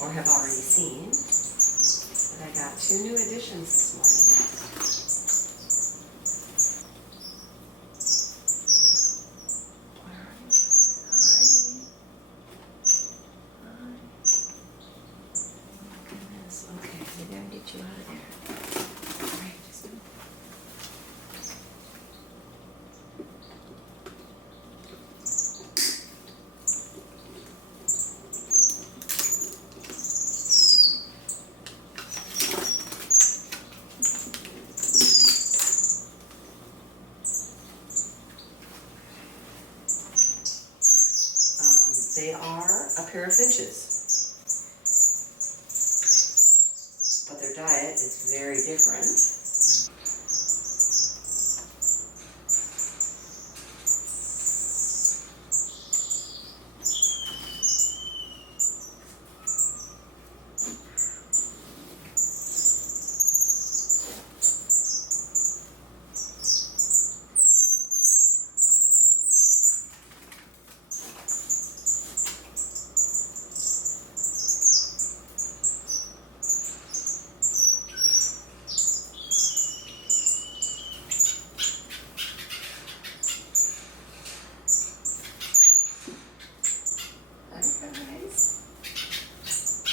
or have already seen. But I got 2 new additions this morning. Where are you? Hi. Hi. Oh my goodness. Okay, maybe I can get you out of there. All right, just do it. They are a pair of finches, but their diet is very different.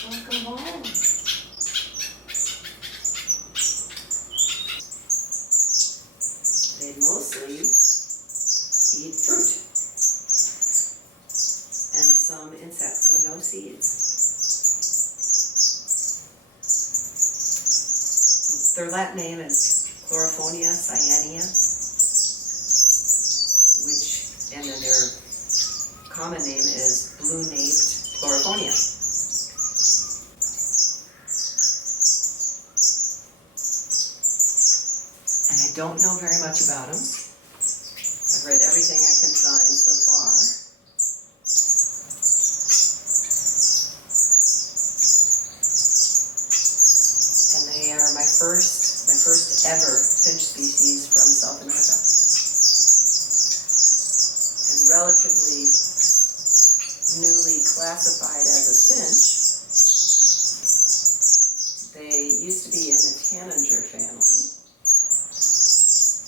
Welcome home. They mostly eat fruit and some insects, so no seeds. Their Latin name is Chlorophona cyanea, and then their common name is blue-naped Chlorophona. And I don't know very much about them. I've read everything I can find so far. And they are my first ever finch species from South America. And relatively newly classified as a finch. They used to be in the tanager family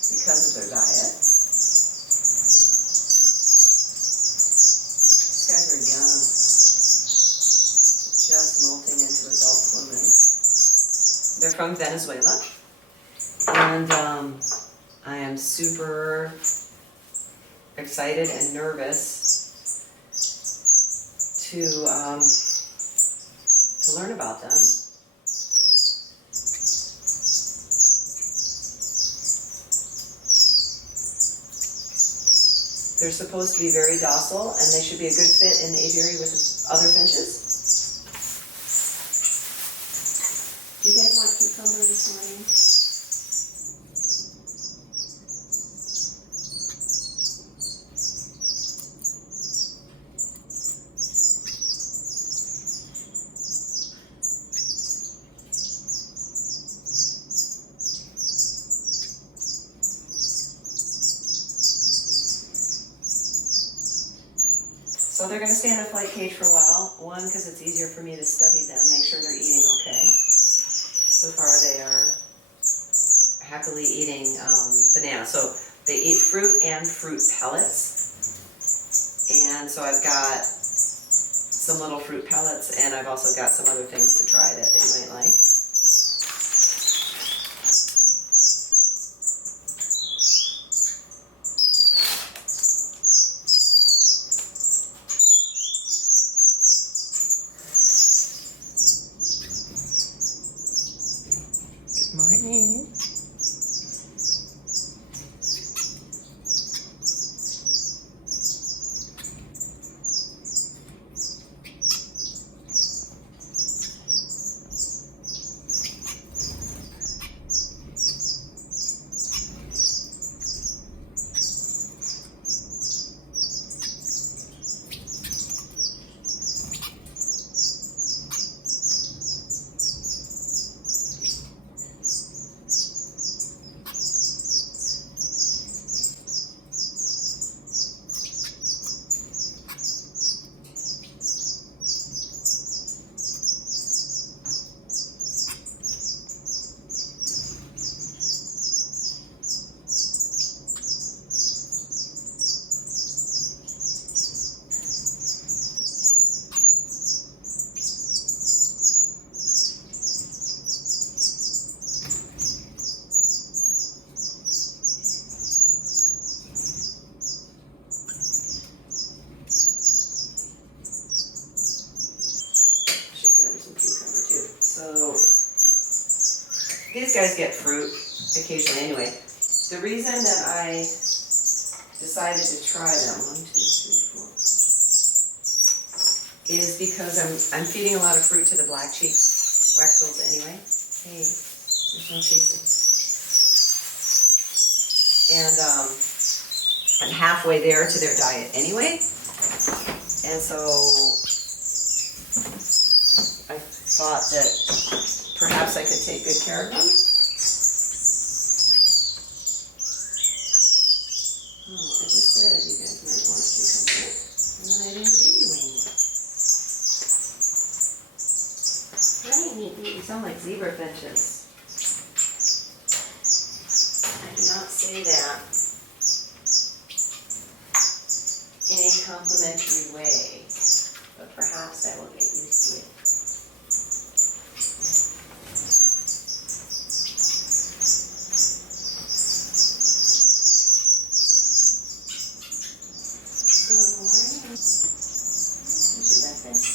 because of their diet. These guys are young, just molting into adult plumage. They're from Venezuela, and I am super excited and nervous to learn about them. They're supposed to be very docile, and they should be a good fit in the aviary with other finches. Do you guys want cucumber this morning? So they're going to stay in the flight cage for a while. One, because it's easier for me to study them, make sure they're eating okay. So far they are happily eating bananas. So they eat fruit and fruit pellets. And so I've got some little fruit pellets, and I've also got some other things to try that they might like. Morning. These guys get fruit occasionally anyway. The reason that I decided to try them, 1, 2, 3, 4, is because I'm feeding a lot of fruit to the black cheek waxbills anyway. Hey, there's no chasing. And I'm halfway there to their diet anyway. And so I thought that perhaps I could take good care of them. Oh, I just said you guys might want cucumber, and then I didn't give you any. You sound like zebra finches. I do not say that in a complimentary way, but perhaps I will get used to it. Good morning. Here's your breakfast.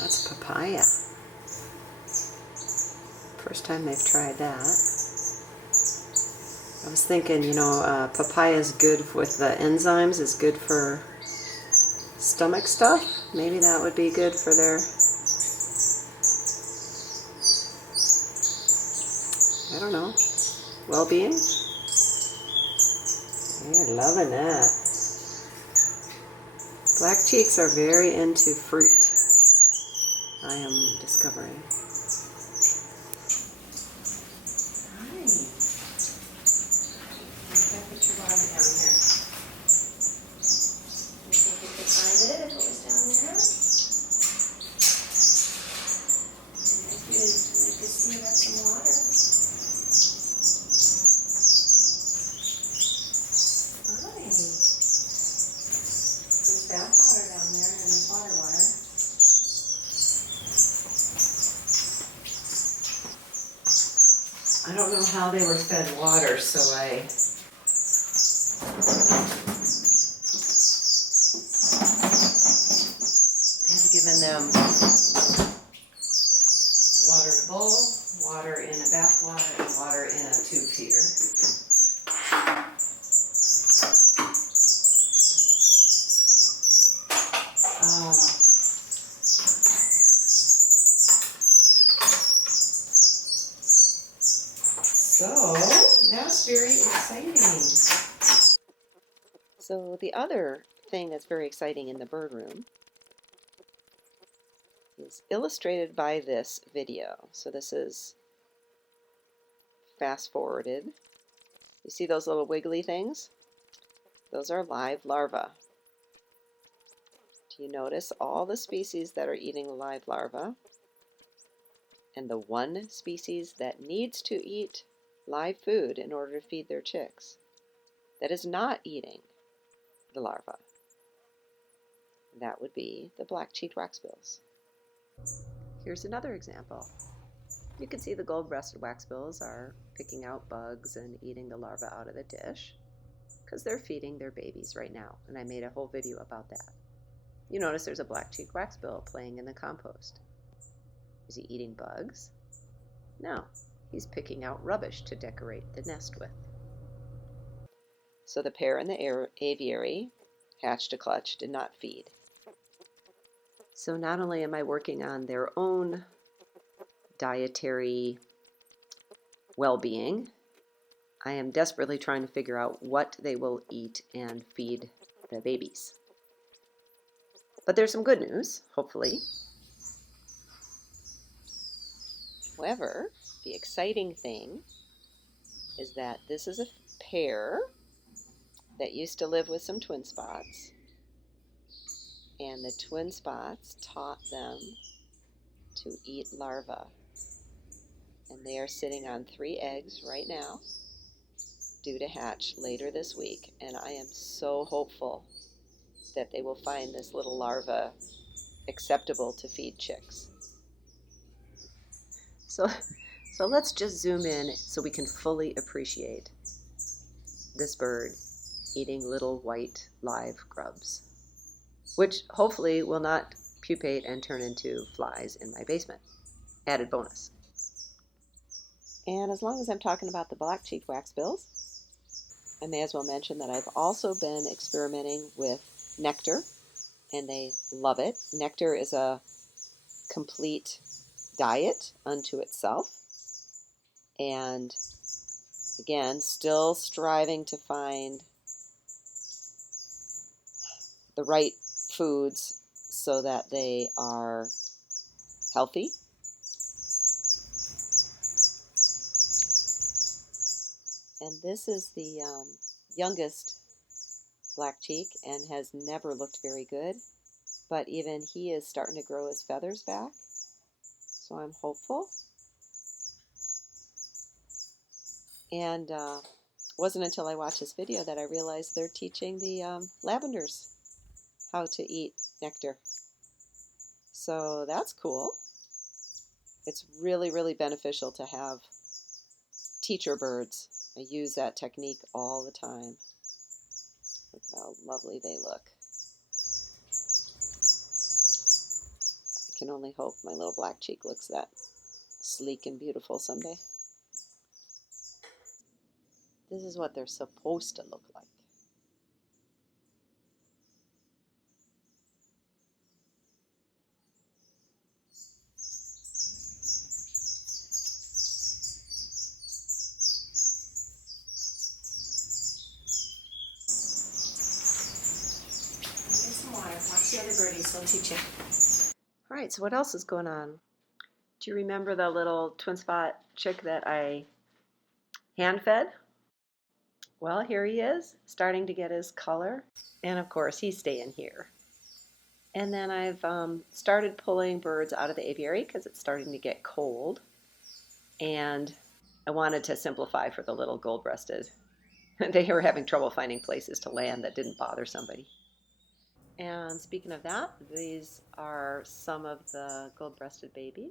That's papaya. First time they've tried that. I was thinking, papaya is good with the enzymes, is good for stomach stuff. Maybe that would be good for their, I don't know, well-being. They're loving that. Black cheeks are very into fruit, I am discovering. Hi. I'll put your bottom down here. You think you could find it if it was down there? I could see you got some water. Hi. There's bath water down there and there's water. I don't know how they were fed water, so I have given them water in a bowl, water in a bath water, and water in a tube feeder. So that's very exciting. So the other thing that's very exciting in the bird room is illustrated by this video. So this is fast forwarded. You see those little wiggly things? Those are live larvae. Do you notice all the species that are eating live larvae and the one species that needs to eat live food in order to feed their chicks that is not eating the larva? That would be the black-cheeked waxbills. Here's another example. You can see the gold-breasted waxbills are picking out bugs and eating the larvae out of the dish because they're feeding their babies right now, and I made a whole video about that. You notice there's a black-cheeked waxbill playing in the compost. Is he eating bugs? No, he's picking out rubbish to decorate the nest with. So the pair in the aviary, hatched to clutch, did not feed. So not only am I working on their own dietary well-being, I am desperately trying to figure out what they will eat and feed the babies. But there's some good news, hopefully. However, the exciting thing is that this is a pair that used to live with some twin spots, and the twin spots taught them to eat larvae. And they are sitting on 3 eggs right now, due to hatch later this week, and I am so hopeful that they will find this little larva acceptable to feed chicks. So let's just zoom in so we can fully appreciate this bird eating little white live grubs, which hopefully will not pupate and turn into flies in my basement. Added bonus. And as long as I'm talking about the black-cheeked waxbills, I may as well mention that I've also been experimenting with nectar, and they love it. Nectar is a complete diet unto itself, and again, still striving to find the right foods so that they are healthy. And this is the youngest black cheek and has never looked very good, but even he is starting to grow his feathers back, so I'm hopeful. And wasn't until I watched this video that I realized they're teaching the lavenders how to eat nectar. So that's cool. It's really, really beneficial to have teacher birds. I use that technique all the time. Look how lovely they look. I can only hope my little black cheek looks that sleek and beautiful someday. This is what they're supposed to look like. Get some water. Watch the other birdies. They'll teach you. All right, so what else is going on? Do you remember the little twin spot chick that I hand fed? Well, here he is, starting to get his color. And of course, he's staying here. And then I've started pulling birds out of the aviary because it's starting to get cold. And I wanted to simplify for the little gold-breasted. They were having trouble finding places to land that didn't bother somebody. And speaking of that, these are some of the gold-breasted babies.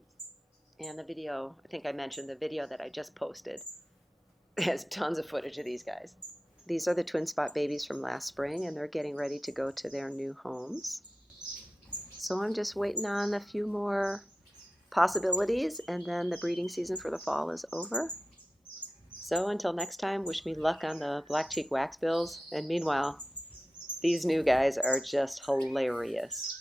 And the video, I think I mentioned the video that I just posted, has tons of footage of these guys. These are the twin spot babies from last spring, and they're getting ready to go to their new homes. So I'm just waiting on a few more possibilities, and then the breeding season for the fall is over. So until next time, wish me luck on the black cheek waxbills, and meanwhile, these new guys are just hilarious.